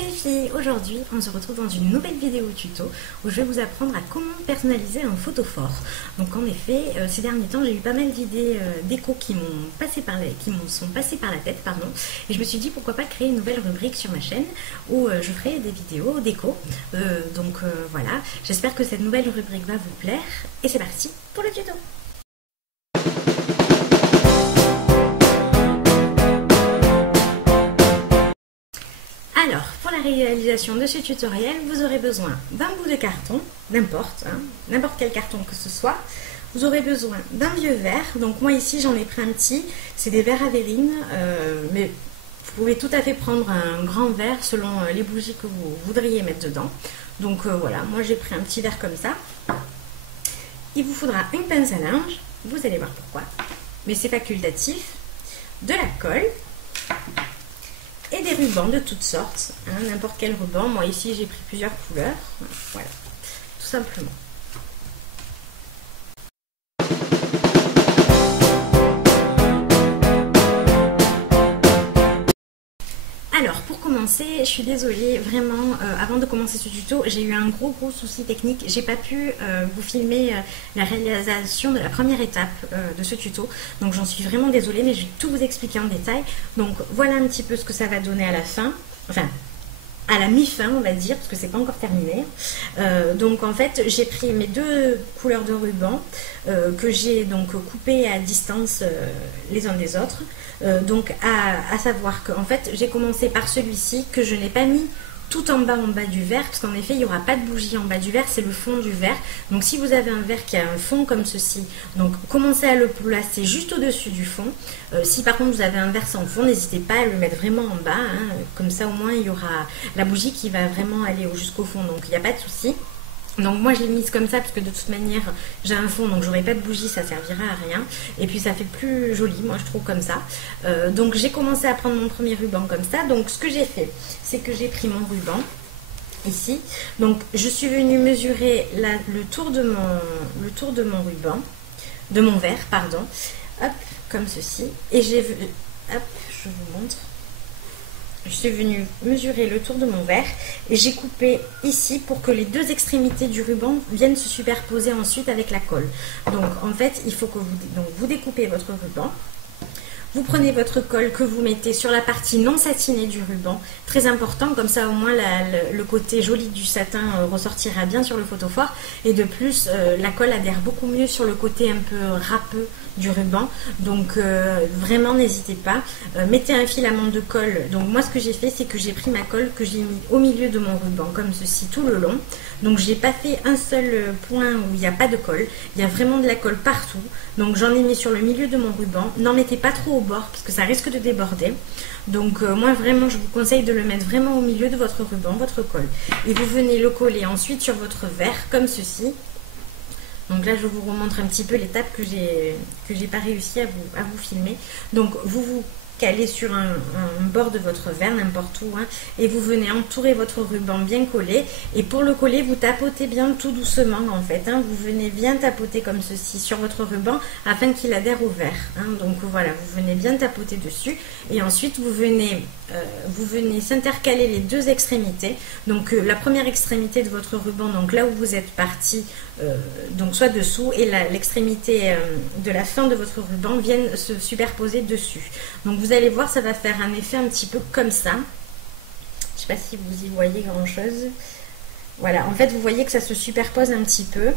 les filles, aujourd'hui on se retrouve dans une nouvelle vidéo tuto où je vais vous apprendre à comment personnaliser un photophore. Donc en effet, ces derniers temps j'ai eu pas mal d'idées déco qui m'ont sont passées par la tête, pardon, et je me suis dit pourquoi pas créer une nouvelle rubrique sur ma chaîne où je ferai des vidéos déco. Voilà, j'espère que cette nouvelle rubrique va vous plaire et c'est parti pour le tuto. Alors, pour la réalisation de ce tutoriel, vous aurez besoin d'un bout de carton, n'importe quel carton que ce soit. Vous aurez besoin d'un vieux verre. Donc moi ici j'en ai pris un petit, c'est des verres à verrine, mais vous pouvez tout à fait prendre un grand verre selon les bougies que vous voudriez mettre dedans. Donc voilà, moi j'ai pris un petit verre comme ça. Il vous faudra une pince à linge, vous allez voir pourquoi, mais c'est facultatif, de la colle, et des rubans de toutes sortes, n'importe quel ruban. Moi ici j'ai pris plusieurs couleurs, voilà, tout simplement. Alors pour commencer, je suis désolée, vraiment, avant de commencer ce tuto, j'ai eu un gros souci technique. J'ai pas pu vous filmer la réalisation de la première étape de ce tuto. Donc j'en suis vraiment désolée, mais je vais tout vous expliquer en détail. Donc voilà un petit peu ce que ça va donner à la fin. Enfin, à la mi-fin on va dire, parce que c'est pas encore terminé. Donc en fait j'ai pris mes deux couleurs de ruban que j'ai donc coupées à distance les uns des autres. Donc à savoir qu'en fait j'ai commencé par celui-ci que je n'ai pas mis tout en bas du verre, parce qu'en effet il n'y aura pas de bougie en bas du verre, c'est le fond du verre. Donc si vous avez un verre qui a un fond comme ceci, donc commencez à le placer juste au-dessus du fond. Si par contre vous avez un verre sans fond, n'hésitez pas à le mettre vraiment en bas, comme ça au moins il y aura la bougie qui va vraiment aller jusqu'au fond, donc il n'y a pas de souci. Donc moi je l'ai mise comme ça parce que de toute manière j'ai un fond, donc j'aurai pas de bougie, ça servira à rien. Et puis ça fait plus joli, moi je trouve comme ça. Donc j'ai commencé à prendre mon premier ruban comme ça. Donc ce que j'ai fait, c'est que j'ai pris mon ruban ici. Donc je suis venue mesurer le tour de mon ruban, de mon verre, pardon. Hop, comme ceci. Et j'ai vu, hop, je vous montre. Je suis venue mesurer le tour de mon verre et j'ai coupé ici pour que les deux extrémités du ruban viennent se superposer ensuite avec la colle. Donc en fait il faut que vous découpez votre ruban. Vous prenez votre colle que vous mettez sur la partie non satinée du ruban, très important, comme ça au moins le côté joli du satin ressortira bien sur le photophore. Et de plus, la colle adhère beaucoup mieux sur le côté un peu râpeux du ruban. Donc vraiment n'hésitez pas, mettez un filament de colle. Donc moi ce que j'ai fait, c'est que j'ai pris ma colle que j'ai mis au milieu de mon ruban, comme ceci tout le long. Donc j'ai pas fait un seul point où il n'y a pas de colle, il y a vraiment de la colle partout. Donc j'en ai mis sur le milieu de mon ruban. N'en mettez pas trop au bord parce que ça risque de déborder. Donc moi vraiment je vous conseille de le mettre vraiment au milieu de votre ruban, votre colle. Et vous venez le coller ensuite sur votre verre comme ceci. Donc là je vous remontre un petit peu l'étape que j'ai pas réussi à vous filmer. Donc vous calez sur un bord de votre verre, n'importe où, et vous venez entourer votre ruban bien collé. Et pour le coller, vous tapotez bien tout doucement en fait. Vous venez bien tapoter comme ceci sur votre ruban afin qu'il adhère au verre. Donc voilà, vous venez bien tapoter dessus. Et ensuite, vous venez s'intercaler les deux extrémités. Donc la première extrémité de votre ruban, donc là où vous êtes parti, donc soit dessous, et l'extrémité de la fin de votre ruban viennent se superposer dessus. Donc vous allez voir, ça va faire un effet un petit peu comme ça. Je ne sais pas si vous y voyez grand chose. Voilà, en fait vous voyez que ça se superpose un petit peu.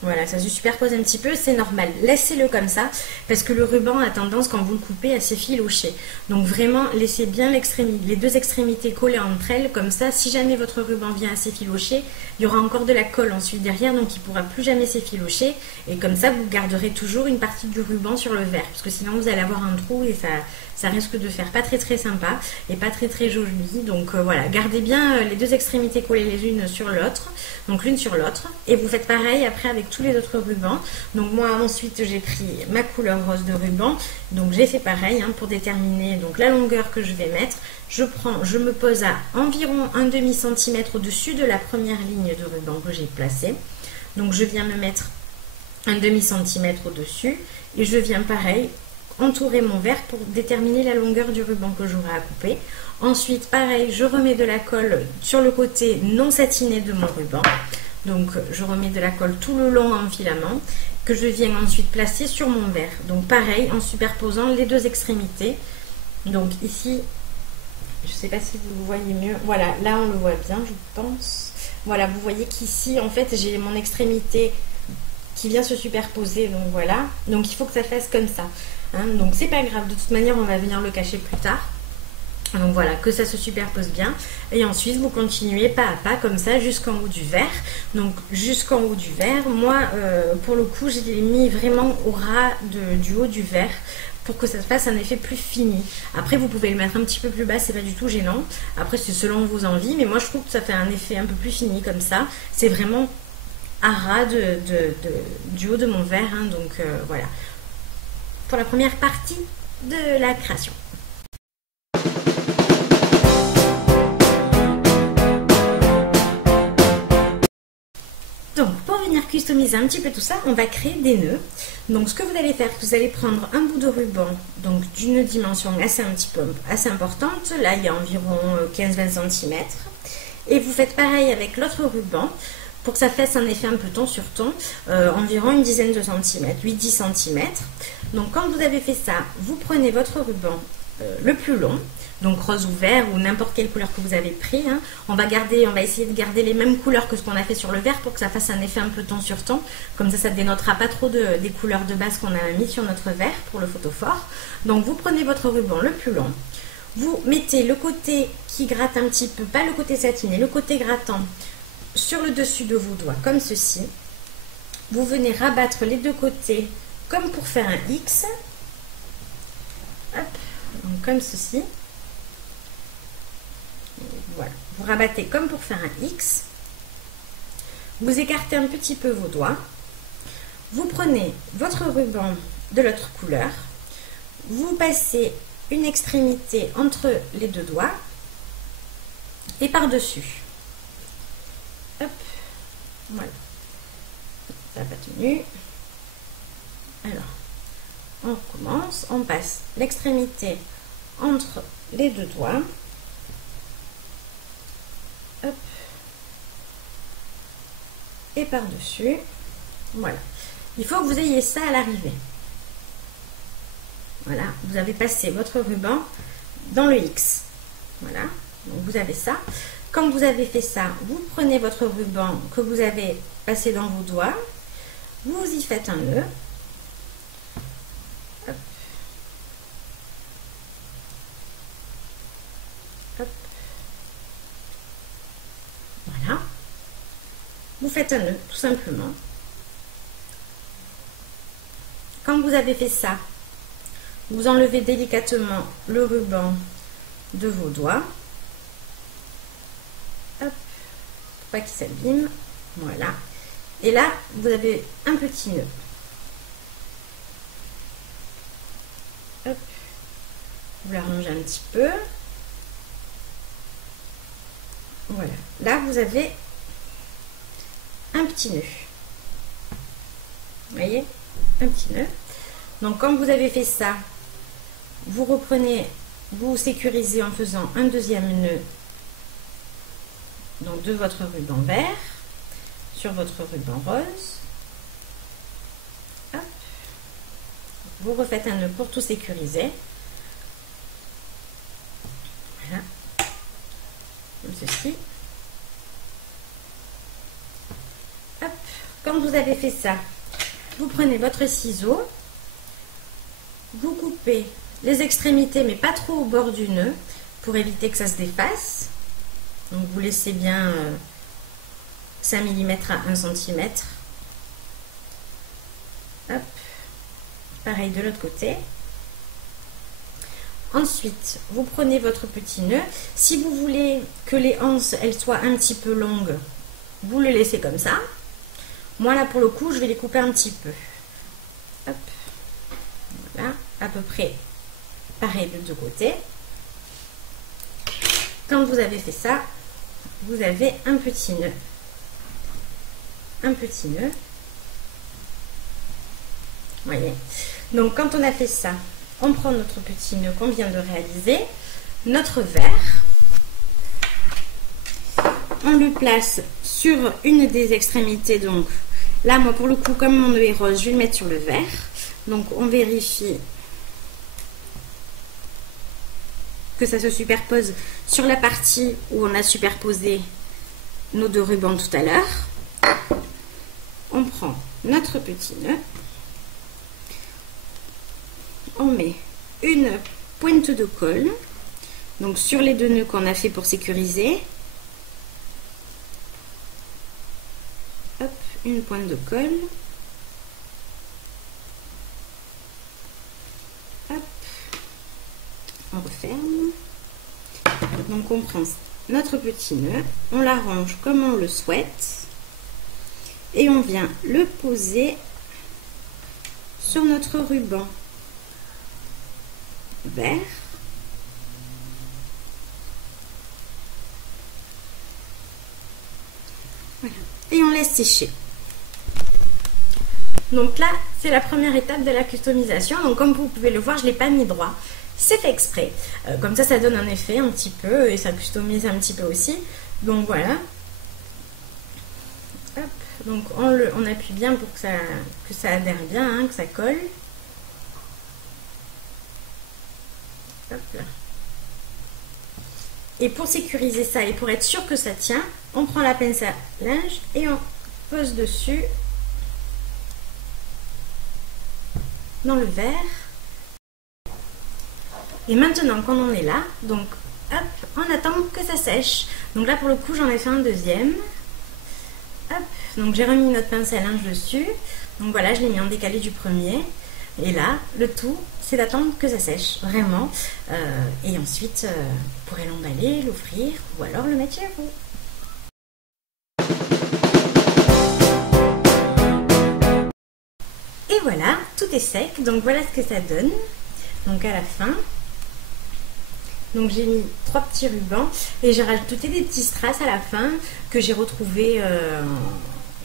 Voilà, ça se superpose un petit peu, c'est normal. Laissez-le comme ça, parce que le ruban a tendance, quand vous le coupez, à s'effilocher. Donc vraiment, laissez bien les deux extrémités collées entre elles, comme ça, si jamais votre ruban vient à s'effilocher, il y aura encore de la colle ensuite derrière, donc il ne pourra plus jamais s'effilocher. Et comme ça, vous garderez toujours une partie du ruban sur le verre, parce que sinon vous allez avoir un trou et ça risque de faire pas très sympa et pas très joli. Donc voilà, gardez bien les deux extrémités collées les unes sur l'autre, donc l'une sur l'autre, et vous faites pareil après avec tous les autres rubans. Donc moi ensuite j'ai pris ma couleur rose de ruban, donc j'ai fait pareil pour déterminer donc la longueur que je vais mettre. Je me pose à environ un demi-centimètre au-dessus de la première ligne de ruban que j'ai placée. Donc je viens me mettre un demi-centimètre au-dessus et je viens pareil entourer mon verre pour déterminer la longueur du ruban que j'aurai à couper. Ensuite, pareil, je remets de la colle sur le côté non satiné de mon ruban. Donc, je remets de la colle tout le long en filament que je viens ensuite placer sur mon verre. Donc, pareil, en superposant les deux extrémités. Donc, ici, je ne sais pas si vous le voyez mieux. Voilà, là, on le voit bien, je pense. Voilà, vous voyez qu'ici, en fait, j'ai mon extrémité qui vient se superposer. Donc, voilà. Donc, il faut que ça fasse comme ça. Hein. Donc, c'est pas grave. De toute manière, on va venir le cacher plus tard. Donc voilà, que ça se superpose bien. Et ensuite, vous continuez pas à pas comme ça jusqu'en haut du verre. Donc jusqu'en haut du verre, moi, pour le coup, je l'ai mis vraiment au ras du haut du verre pour que ça fasse un effet plus fini. Après, vous pouvez le mettre un petit peu plus bas, c'est pas du tout gênant. Après, c'est selon vos envies, mais moi, je trouve que ça fait un effet un peu plus fini comme ça. C'est vraiment à ras du haut de mon verre. Hein, donc voilà, pour la première partie de la création. Donc, pour venir customiser un petit peu tout ça, on va créer des nœuds. Donc, ce que vous allez faire, vous allez prendre un bout de ruban, donc d'une dimension assez importante. Là, il y a environ 15-20 cm. Et vous faites pareil avec l'autre ruban, pour que ça fasse un effet un peu ton sur ton, environ une dizaine de centimètres, 8-10 cm. Donc, quand vous avez fait ça, vous prenez votre ruban le plus long, donc rose ou vert ou n'importe quelle couleur que vous avez pris. Hein. On va essayer de garder les mêmes couleurs que ce qu'on a fait sur le vert pour que ça fasse un effet un peu ton sur ton. Comme ça ne dénotera pas trop des couleurs de base qu'on a mis sur notre verre pour le photophore. Donc vous prenez votre ruban le plus long. Vous mettez le côté qui gratte un petit peu, pas le côté satiné, le côté grattant sur le dessus de vos doigts comme ceci. Vous venez rabattre les deux côtés comme pour faire un X. Hop, donc comme ceci. Voilà, vous rabattez comme pour faire un X. Vous écartez un petit peu vos doigts. Vous prenez votre ruban de l'autre couleur. Vous passez une extrémité entre les deux doigts et par-dessus. Hop, voilà. Ça n'a pas tenu. Alors, on recommence. On passe l'extrémité entre les deux doigts. Hop. Et par-dessus. Voilà. Il faut que vous ayez ça à l'arrivée. Voilà. Vous avez passé votre ruban dans le X. Voilà. Donc vous avez ça. Quand vous avez fait ça, vous prenez votre ruban que vous avez passé dans vos doigts. Vous y faites un nœud. Hop. Hop. Voilà. Vous faites un nœud, tout simplement. Quand vous avez fait ça, vous enlevez délicatement le ruban de vos doigts. Hop, pour pas qu'il s'abîme. Voilà. Et là, vous avez un petit nœud. Hop. Vous l'arrangez un petit peu. Voilà. Là, vous avez un petit nœud. Vous voyez? Un petit nœud. Donc, quand vous avez fait ça, vous reprenez, vous sécurisez en faisant un deuxième nœud donc de votre ruban vert sur votre ruban rose. Hop. Vous refaites un nœud pour tout sécuriser. Voilà. Comme ceci. Hop. Quand vous avez fait ça, vous prenez votre ciseau, vous coupez les extrémités, mais pas trop au bord du nœud, pour éviter que ça se défasse. Donc vous laissez bien 5 mm à 1 cm. Hop. Pareil de l'autre côté. Ensuite, vous prenez votre petit nœud. Si vous voulez que les anses elles soient un petit peu longues, vous le laissez comme ça. Moi là pour le coup, je vais les couper un petit peu. Hop. Voilà, à peu près pareil de deux côtés. Quand vous avez fait ça, vous avez un petit nœud. Un petit nœud. Voyez. Donc quand on a fait ça, on prend notre petit nœud qu'on vient de réaliser, notre verre, on le place sur une des extrémités. Donc là, moi pour le coup, comme mon nœud est rose, je vais le mettre sur le verre. Donc on vérifie que ça se superpose sur la partie où on a superposé nos deux rubans tout à l'heure. On prend notre petit nœud, on met une pointe de colle, donc sur les deux nœuds qu'on a fait pour sécuriser. Hop, une pointe de colle. Hop, on referme. Donc on prend notre petit nœud, on l'arrange comme on le souhaite et on vient le poser sur notre ruban vert. Voilà. Et on laisse sécher. Donc là, c'est la première étape de la customisation. Donc comme vous pouvez le voir, je ne l'ai pas mis droit. C'est fait exprès. Comme ça donne un effet un petit peu et ça customise un petit peu aussi. Donc voilà. Hop. Donc on appuie bien pour que ça adhère bien, hein, que ça colle. Hop là. Et pour sécuriser ça et pour être sûr que ça tient, on prend la pince à linge et on pose dessus dans le verre. Et maintenant qu'on en est là, donc hop, on attend que ça sèche. Donc là pour le coup j'en ai fait un deuxième. Hop, donc j'ai remis notre pince à linge dessus. Donc voilà, je l'ai mis en décalé du premier. Et là, le tout, c'est d'attendre que ça sèche, vraiment. Et ensuite, vous pourrez l'emballer, l'offrir ou alors le mettre chez vous. Et voilà, tout est sec. Donc voilà ce que ça donne. Donc à la fin, donc j'ai mis 3 petits rubans et j'ai rajouté des petits strass à la fin que j'ai retrouvé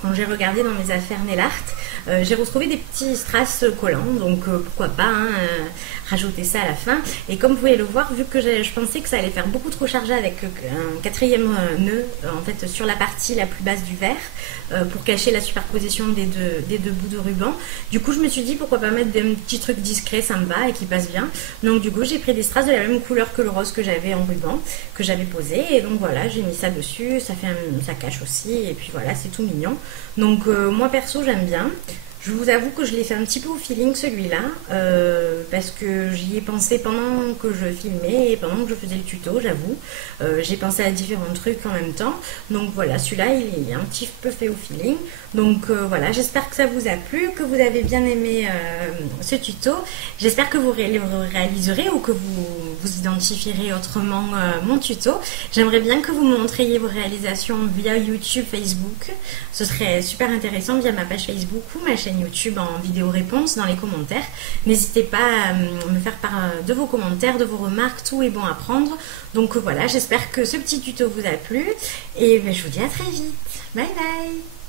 quand j'ai regardé dans mes affaires nail art. J'ai retrouvé des petits strass collants, donc pourquoi pas hein, rajouter ça à la fin. Et comme vous pouvez le voir, vu que je pensais que ça allait faire beaucoup trop chargé avec un quatrième nœud en fait sur la partie la plus basse du verre pour cacher la superposition des deux bouts de ruban. Du coup je me suis dit pourquoi pas mettre des petits trucs discrets sympas et qui passent bien. Donc du coup j'ai pris des strass de la même couleur que le rose que j'avais en ruban, que j'avais posé, et donc voilà j'ai mis ça dessus, ça cache aussi, et puis voilà c'est tout mignon. Donc moi perso j'aime bien. Je vous avoue que je l'ai fait un petit peu au feeling celui-là, parce que j'y ai pensé pendant que je filmais et pendant que je faisais le tuto, j'avoue. J'ai pensé à différents trucs en même temps. Donc voilà, celui-là il est un petit peu fait au feeling. Donc voilà, j'espère que ça vous a plu, que vous avez bien aimé ce tuto. J'espère que vous réaliserez ou que vous identifierez autrement mon tuto. J'aimerais bien que vous me montriez vos réalisations via YouTube, Facebook. Ce serait super intéressant via ma page Facebook ou ma chaîne YouTube en vidéo réponse dans les commentaires. N'hésitez pas à me faire part de vos commentaires, de vos remarques, tout est bon à prendre. Donc voilà, j'espère que ce petit tuto vous a plu et je vous dis à très vite. Bye bye.